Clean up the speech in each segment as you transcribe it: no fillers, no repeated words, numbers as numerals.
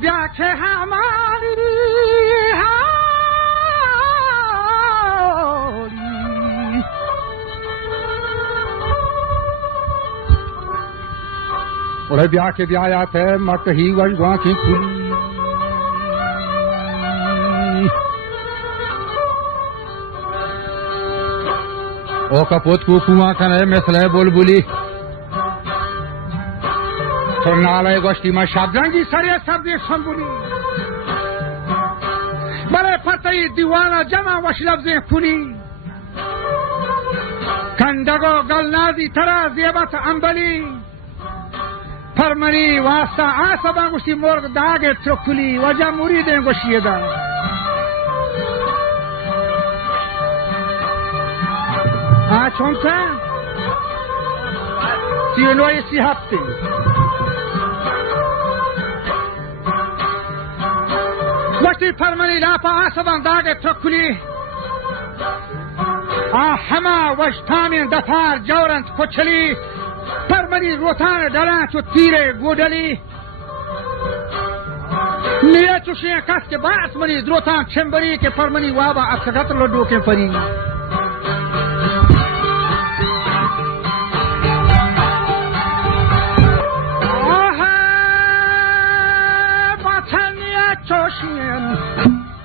بیا که هماری ओरे ब्याह के ब्याह थे मत ही वही वहाँ की खुली ओ कपूत को कुआं कने मिसले बुलबुली तो नाले गोष्ठी में शाबरंगी सरे सब दे संबुली बड़े पतई दीवाना जमा वश लफ्ज़े खुली कंडगो गलनादी तरा ज़ेबत अंबली فرمانی واسطه آسبان گوشتی مرغ داغ ترکلی وجه موریدن گوشتی دا چون که 39 سی هفته گوشتی فرمانی لاپا آسبان داغ ترکلی همه وجتامین دفار جورند کچلی پرمنی روتان دلان تو تیره گودلی نیه چوشین کس که باعث منی روتان چنبری که پرمنی وابا افسکت لدو که پری آها باتن نیه چوشین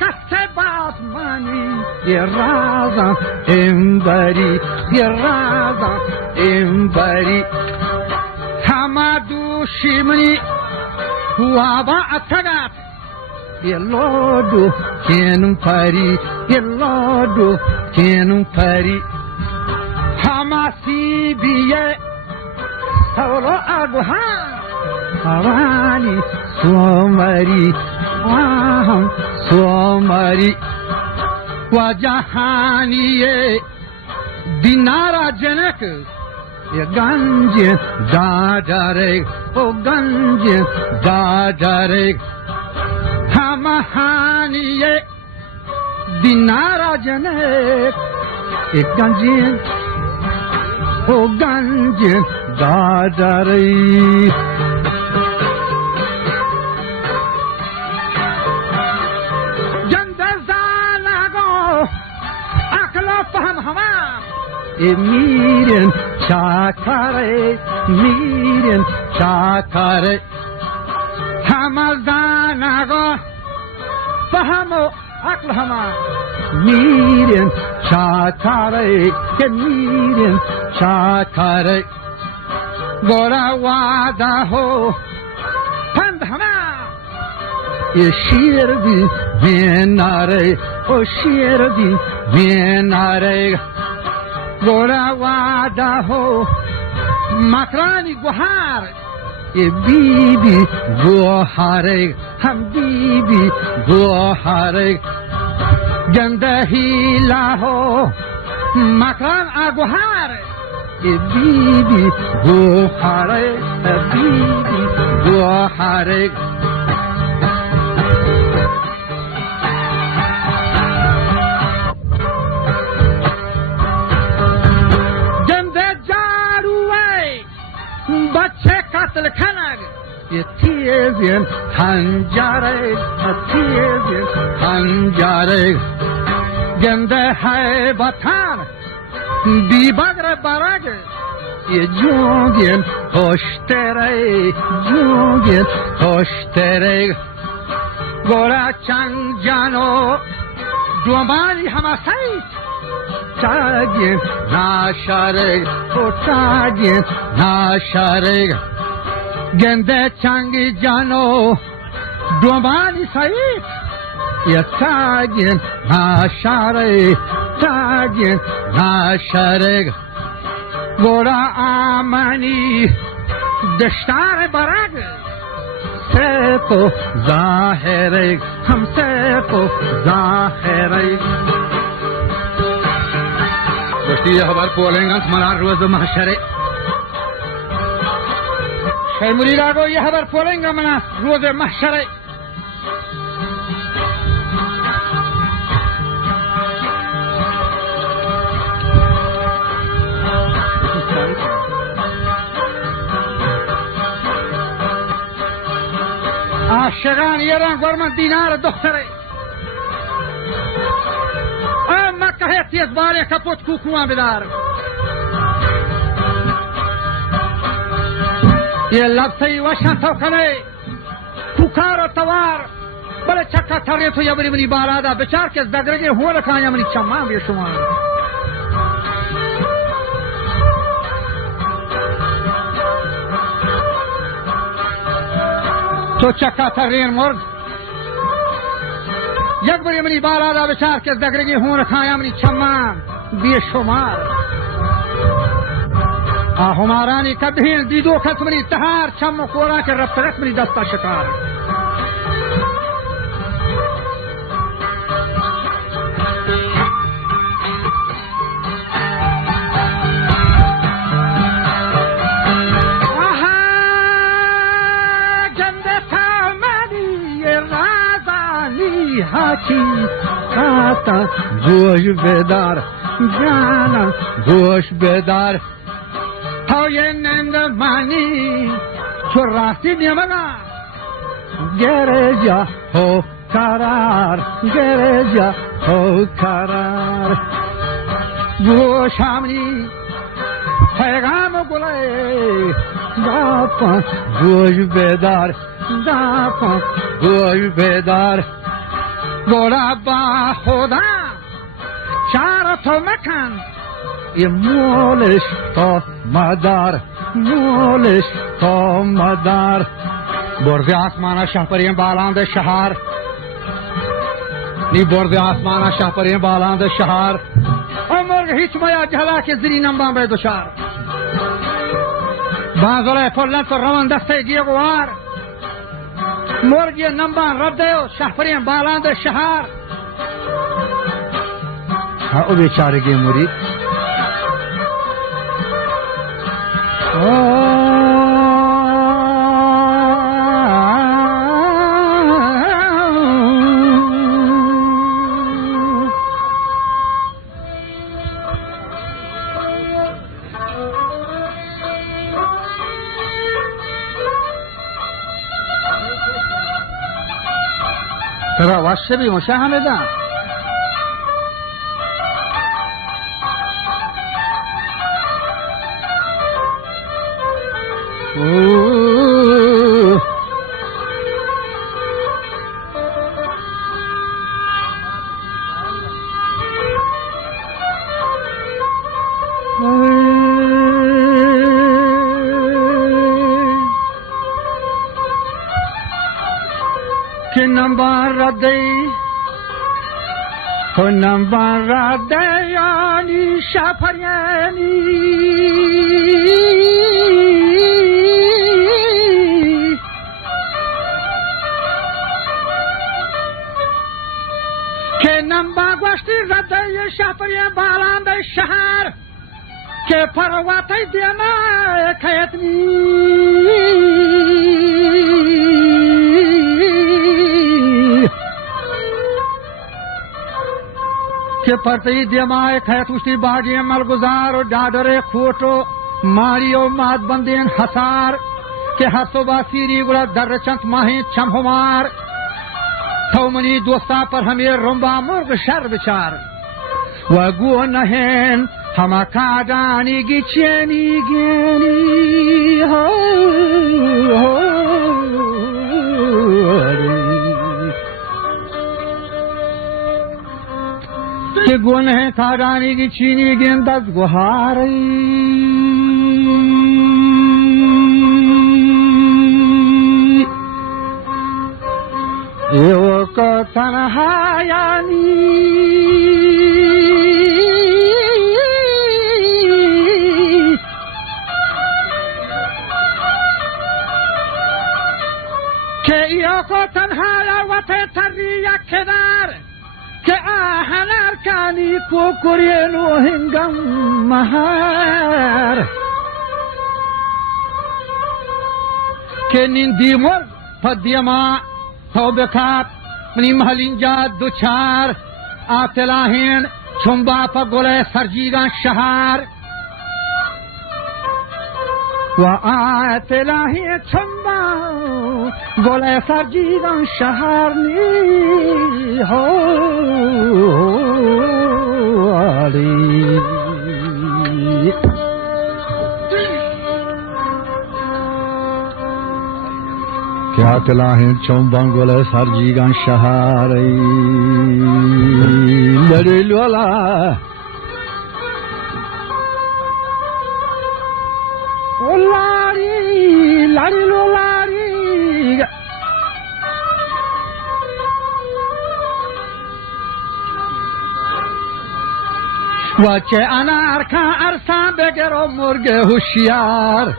کس که باعث منی یه رازم امبری یه رازم امبری همه دوشی منی وابا اتگات یلودو کنم پری یلودو کنم پری همه سی بیه سولو اگوها حوالی سومری آهم سومری و جهانیه دینارا جنک ये गंज दादरे ओ गंज दादरे हम हानिये दिनारा जने ये गंज ओ गंज दादरे जंदजाना गो अकला पहम हवा میرن شاکره میرن شاکره همه زنگا فهمو عقل همه میرن شاکره که میرن شاکره گورا واده هو پند همه یه شیر بی بیناره او شیر بی بیناره گورا وادا ہو مکرانی گوہار یہ بی بی گوہارے ہم بی بی گوہارے گندہ ہیلا ہو مکران آگوہار یہ بی بی گوہارے بی بی گوہارے قتل کنگ یه تیزین خنجره تیزین خنجره گنده های بطن بی بگر برگ یه جونگین خوشتره جونگین خوشتره گوره چنگ جانو دومانی همه سایت چاگین ناشاره او چاگین ناشاره گنده چنگی جانو دومانی سایت یه چاگین ناشاره چاگین ناشاره گورا آمانی دشتار برگ سے تو ظاہر ہم سے تو ظاہر گوشتی خبر پولنگان منار روز محشره شیمولی راگو یه خبر پولنگان منار روز محشره عاشقان ایران گورمن دینار دختره اما که هیت یک باره کپوت کوکوان بدار یه لبسه وشن توکنه کوکار و توار بله چکا تره تو یبری منی بارادا بچار که زدگرگی هو رکانیا منی چمان بی شما تو چکا ترین مرد یک بری منی بارادا بچار که زدگرگی هو رکانیا منی چمان بی شمار آهمارانی کبهین دیدو کس منی تهار چم و خورا که رفترت منی دستا شکار हाची आता जोश बेदार जाना जोश बेदार तो ये नंद मानी चुरासी नियमना गैरेजा हो करार गैरेजा हो करार वो शामनी पैगाम गुलाए दापा जोश बेदार दापा जोश बेदार गोरा बा खुदा चार तो मकान ये मोलिश तो मदार मोलिश तो मदार बोर्दे आसमाना शाह पर ये बालांद शहर नी बोर्दे आसमाना शाह पर ये बालांद शहर और मोर्ग हिच मया जला के जरी नंबा बे दुशार बाज़ोले फुल्लन तो रवन दस्ते गिये गुवार مرگی نمبان رب دیو شهپرین بالاند شهر ها او بیچارگی مرید ترى والشبي مشاهمة نمبر ردیانی شپریانی که نمبر گوشتی ردی شپرین بالاند شهر که پرواتی دیما کهتنی के परतई दिमाए खैतुष्टि बागी मलगुजार डाडरे खोटो मारियो मात बंदेन हसार के हसो बासीरी गुला दर चंत माही चमहुमार थौमनी दोस्ता पर हमें रुंबा मुर्ग शर विचार वगो नहेन हम काडानी गिचेनी गेनी हो के गुण है खारानी की चीनी गेंदत गुहारी यो को तन्हायानी के यो को तन्हाया वते तरिया केदार के आहनार कानी को कुरियनो हिंगम महार के निंदी मोर पद्यमा थोबखात मनी महलिंजा दुचार आतलाहिन चुंबा पगोले सरजीगा शहर و آیت الهی چنبا گل سرجیدن شهر نی حالی که آیت الهی چنبا گل سرجیدن شهر للیل ولا لاری لاری لاری و چه انار که ارسان بگر و مرگ هوشیار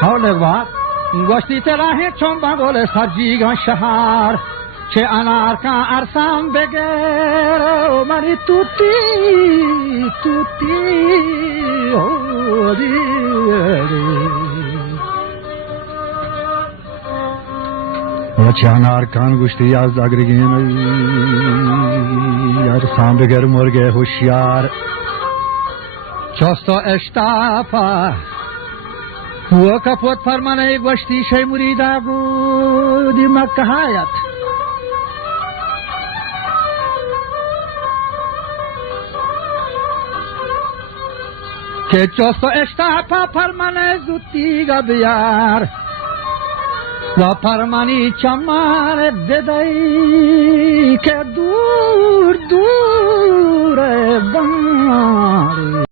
حال وقت گوشتی تلاهی چون بگل سرجیگان شهر چه انار که ارسان بگر و منی توتی توتی و چه انار کان گوشتی از اگرگین ارسان بگر مرگ هوشیار چاستو اشتافا و کپوت فرمانه گوشتی شی مریدا گودی مکه حیات که چاستو اشتافا فرمانه زودی گا بیار و فرمانی چمان بدهی که دور دور باری